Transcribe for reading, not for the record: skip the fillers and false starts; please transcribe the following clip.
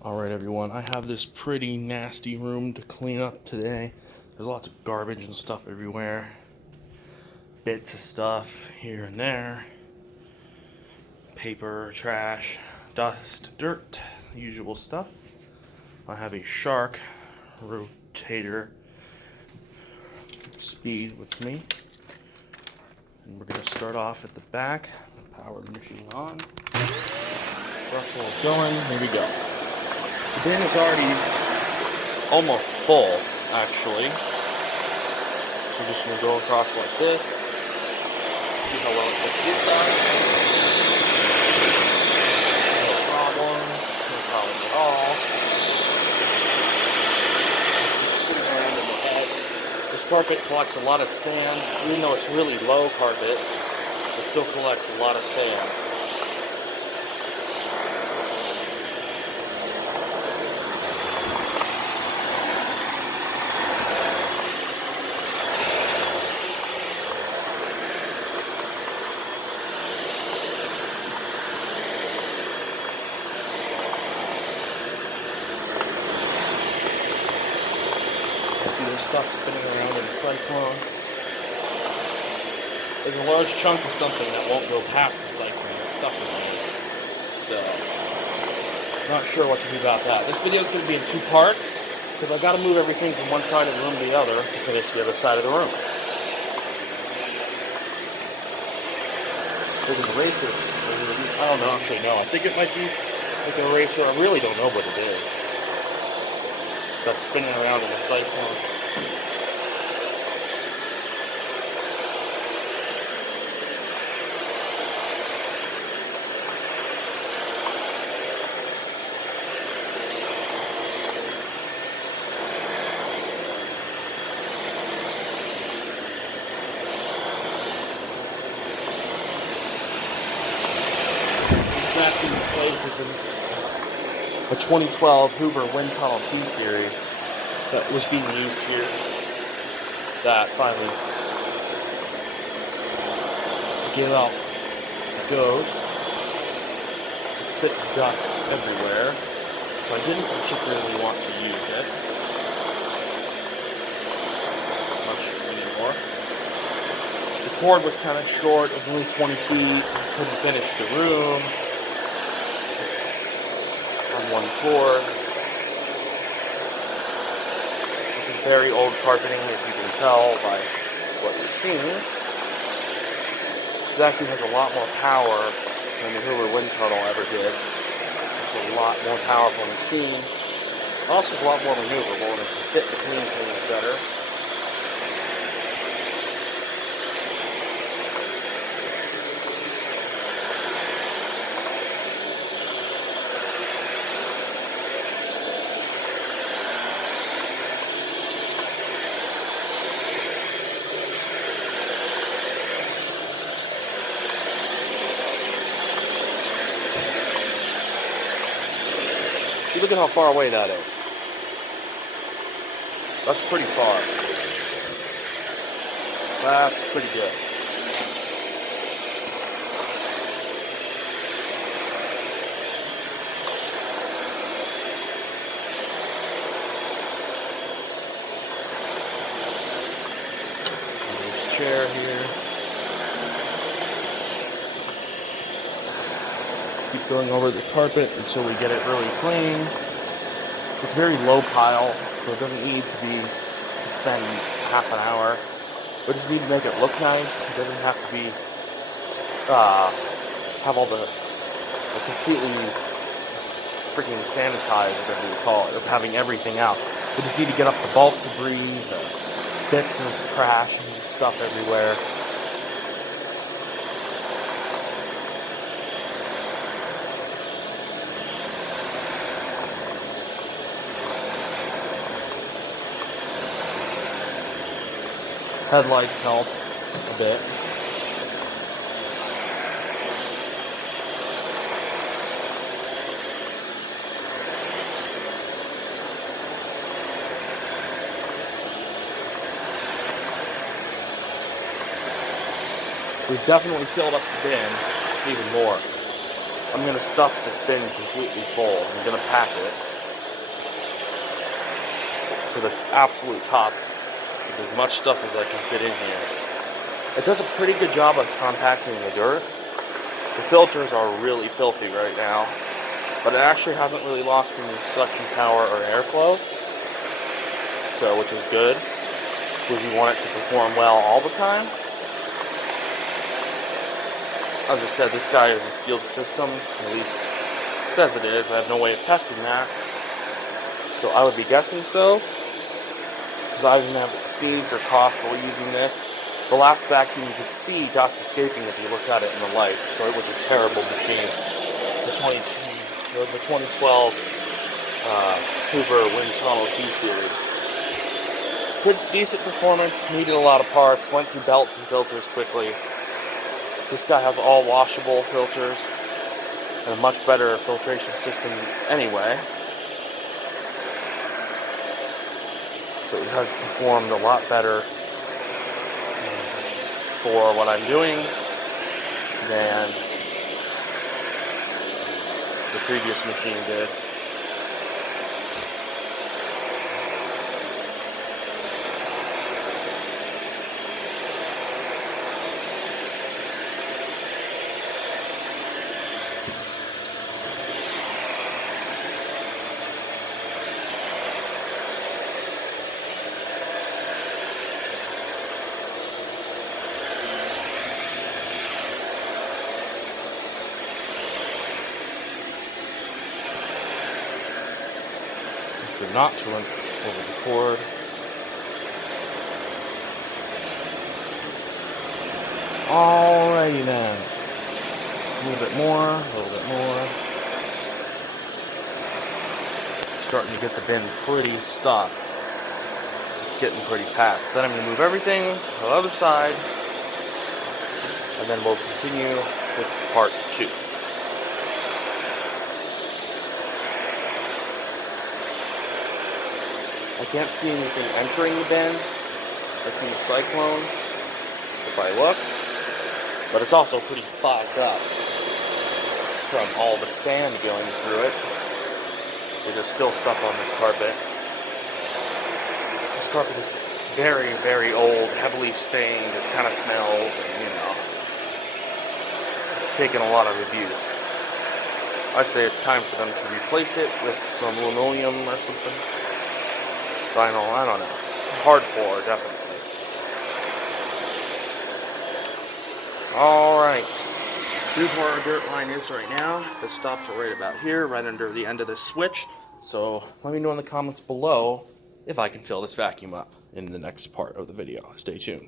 Alright everyone, I have this pretty nasty room to clean up today. There's lots of garbage and stuff everywhere. Bits of stuff here and there. Paper, trash, dust, dirt, usual stuff. I have a Shark rotator speed with me. And we're going to start off at the back. Power machine on. Brush hole is going. Here we go. The bin is already almost full, actually. So we're just going to go across like this. See how well it fits this side. No problem at all. It's spinning around in the head. This carpet collects a lot of sand. Even though it's really low carpet, it still collects a lot of sand. See there's stuff spinning around in the cyclone. There's a large chunk of something that won't go past the cyclone. It's stuck in it. So, not sure what to do about that. This video is going to be in two parts because I've got to move everything from one side of the room to the other to finish the other side of the room. There's an eraser. I don't know, actually no. I think it might be like an eraser. I really don't know what it is. That's spinning around in the cyclone. This vacuum replaces a 2012 Hoover Wind Tunnel 2 series that was being used here that finally gave out a ghost. It spit dust everywhere, so I didn't particularly want to use it much anymore. The cord was kind of short, it was only 20 feet, couldn't finish the room on one cord. This is very old carpeting, as you can tell by what you're seeing. The vacuum has a lot more power than the Hoover Wind Tunnel ever did. It's a lot more powerful machine. Also, it's a lot more maneuverable and it can fit between things better. See, look at how far away that is. That's pretty far. That's pretty good. And this chair here. Keep going over the carpet until we get it really clean. It's very low pile, so it doesn't need to spend half an hour. We just need to make it look nice. It doesn't have to be have all the completely freaking sanitized, whatever you call it, of having everything out. We just need to get up the bulk debris, the bits of trash and stuff everywhere. Headlights help a bit. We've definitely filled up the bin even more. I'm going to stuff this bin completely full. I'm going to pack it to the absolute top with as much stuff as I can fit in here. It does a pretty good job of compacting the dirt. The filters are really filthy right now, but it actually hasn't really lost any suction power or airflow, so which is good, because you want it to perform well all the time. As I said, this guy is a sealed system, at least it says it is. I have no way of testing that, so I would be guessing so, because I didn't have sneezed or coughed while using this. The last vacuum, you could see dust escaping if you looked at it in the light, so it was a terrible machine. The 2012 Hoover Wind Tunnel T-Series. Good, decent performance, needed a lot of parts, went through belts and filters quickly. This guy has all washable filters, and a much better filtration system anyway. So it has performed a lot better for what I'm doing than the previous machine did. Not to run over the cord. Alrighty then. A little bit more, a little bit more. Starting to get the bin pretty stuffed. It's getting pretty packed. Then I'm going to move everything to the other side, and then we'll continue with part 2. I can't see anything entering the bin, like from the cyclone, if I look, but it's also pretty fogged up from all the sand going through it. There's still stuff on this carpet. This carpet is very, very old, heavily stained, it kind of smells, and you know, it's taken a lot of abuse. I say it's time for them to replace it with some linoleum or something. Vinyl, I don't know. Hard floor, definitely. Alright. Here's where our dirt line is right now. It stopped right about here, right under the end of this switch. So let me know in the comments below if I can fill this vacuum up in the next part of the video. Stay tuned.